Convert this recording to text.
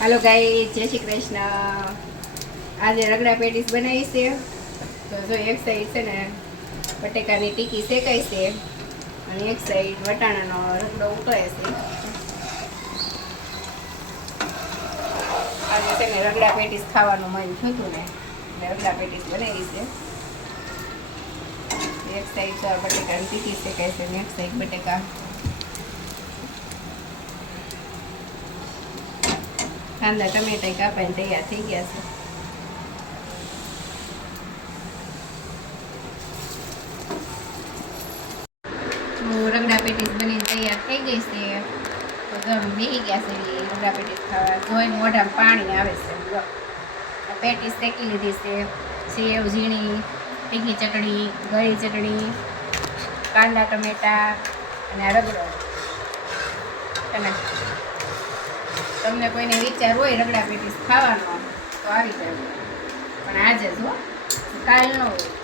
હાલો ગાઈ જય શ્રી કૃષ્ણ. આજે રગડા પેટીસ બનાવી છે. તો જો એક સાઈડ છે ને બટેકાની ટીકી શેકાય છે અને એક સાઈડ વટાણાનો રગડો ઉકળાય છે. આજે છે રગડા પેટીસ ખાવાનું મન થતું ને, એટલે રગડા પેટીસ બનાવી છે. એક સાઈડ બટેકાની ટીકી શેકાય છે ને એક સાઈડ બટેકા. કાંદા ટમેટા કાપાઈને તૈયાર થઈ ગયા છે. રગડા પેટીસ બની તૈયાર થઈ ગઈ છે. તો ગરમ બેસી ગયા છે રગડા પેટીસ ખાવા. જોઈને મોઢામાં પાણી આવે છે. પેટીસ શેકી લીધી છે. સેવ, ઝીણી તીખી ચટણી, ગળી ચટણી, કાંદા ટમેટા અને રગડો. તમે તમને કોઈને વિચાર હોય રગડા પેટીસ ખાવાનો, તો આવી જાય. પણ આજે જ કાલ ન હોય.